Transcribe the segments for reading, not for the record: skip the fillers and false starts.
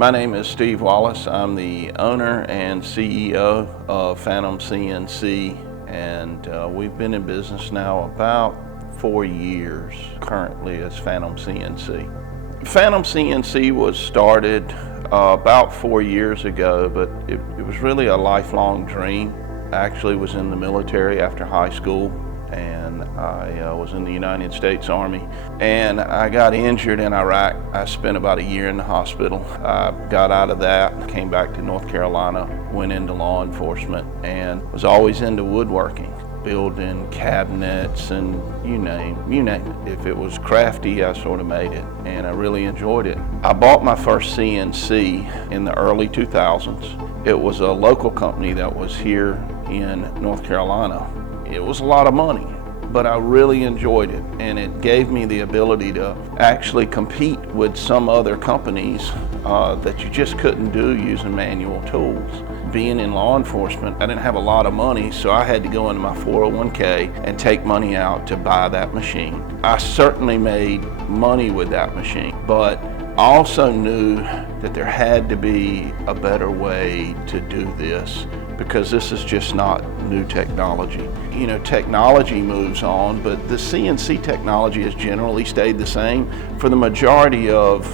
My name is Steve Wallace. I'm the owner and CEO of Phantom CNC, and we've been in business now about 4 years currently as Phantom CNC. Phantom CNC was started about 4 years ago, but it was really a lifelong dream. I actually was in the military after high school, and I was in the United States Army, and I got injured in Iraq. I spent about a year in the hospital. I got out of that, came back to North Carolina, went into law enforcement, and was always into woodworking, building cabinets and you name it. If it was crafty, I sort of made it, and I really enjoyed it. I bought my first CNC in the early 2000s. It was a local company that was here in North Carolina. It was a lot of money, but I really enjoyed it, and it gave me the ability to actually compete with some other companies that you just couldn't do using manual tools. Being in law enforcement, I didn't have a lot of money, so I had to go into my 401k and take money out to buy that machine. I certainly made money with that machine, but I also knew that there had to be a better way to do this, because this is just not new technology. You know, technology moves on, but the CNC technology has generally stayed the same. For the majority of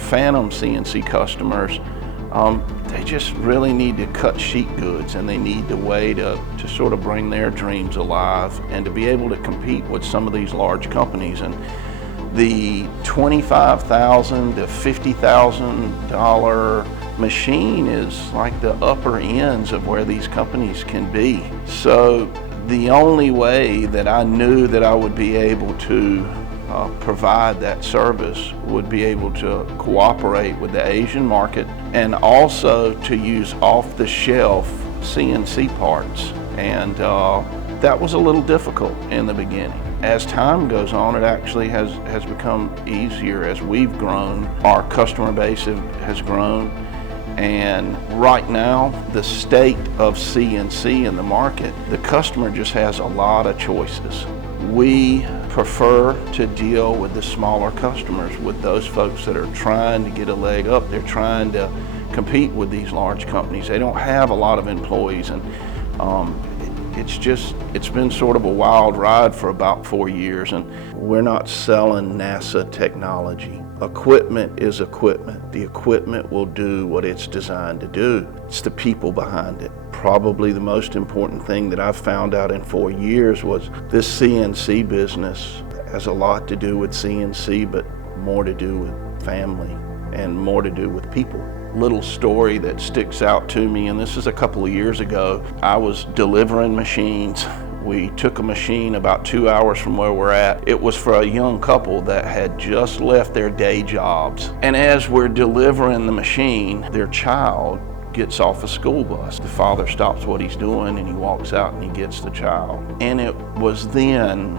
Phantom CNC customers, they just really need to cut sheet goods, and they need a way to sort of bring their dreams alive and to be able to compete with some of these large companies. And the $25,000 to $50,000 machine is like the upper ends of where these companies can be. So the only way that I knew that I would be able to provide that service would be able to cooperate with the Asian market, and also to use off-the-shelf CNC parts. And that was a little difficult in the beginning. As time goes on, it actually has become easier as we've grown. Our customer base has grown, and right now, the state of CNC in the market, the customer just has a lot of choices. We prefer to deal with the smaller customers, with those folks that are trying to get a leg up. They're trying to compete with these large companies. They don't have a lot of employees, and it's been sort of a wild ride for about 4 years, and we're not selling NASA technology. Equipment is equipment. The equipment will do what it's designed to do. It's the people behind it. Probably the most important thing that I've found out in 4 years was this CNC business has a lot to do with CNC, but more to do with family and more to do with people. Little story that sticks out to me, and this is a couple of years ago. I was delivering machines. We took a machine about 2 hours from where we're at. It was for a young couple that had just left their day jobs. And as we're delivering the machine, their child gets off a school bus. The father stops what he's doing and he walks out and he gets the child. And it was then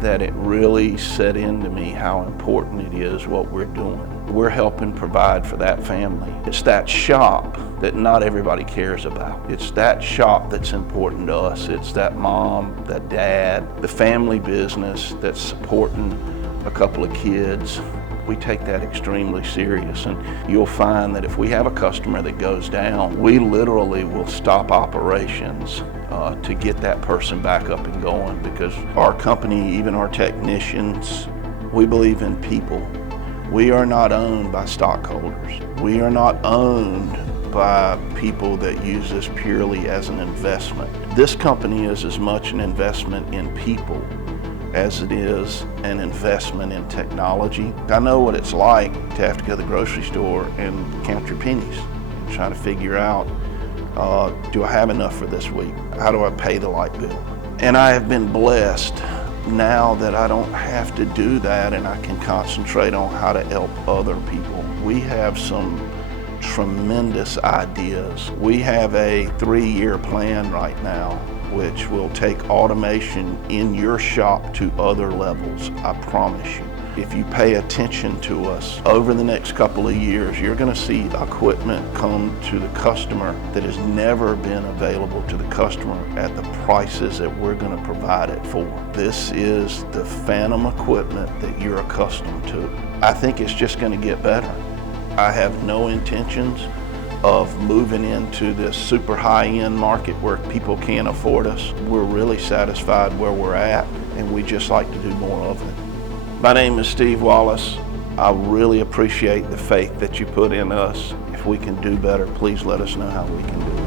that it really set into me how important it is what we're doing. We're helping provide for that family. It's that shop that not everybody cares about. It's that shop that's important to us. It's that mom, that dad, the family business that's supporting a couple of kids. We take that extremely serious, and you'll find that if we have a customer that goes down, we literally will stop operations to get that person back up and going, because our company, even our technicians, we believe in people. We are not owned by stockholders. We are not owned by people that use this purely as an investment. This company is as much an investment in people as it is an investment in technology. I know what it's like to have to go to the grocery store and count your pennies and try to figure out, do I have enough for this week? How do I pay the light bill? And I have been blessed now that I don't have to do that, and I can concentrate on how to help other people. We have some tremendous ideas. We have a 3-year plan right now, which will take automation in your shop to other levels, I promise you. If you pay attention to us over the next couple of years, you're going to see equipment come to the customer that has never been available to the customer at the prices that we're going to provide it for. This is the Phantom equipment that you're accustomed to. I think it's just going to get better. I have no intentions of moving into this super high-end market where people can't afford us. We're really satisfied where we're at, and we just like to do more of it. My name is Steve Wallace. I really appreciate the faith that you put in us. If we can do better, please let us know how we can do it.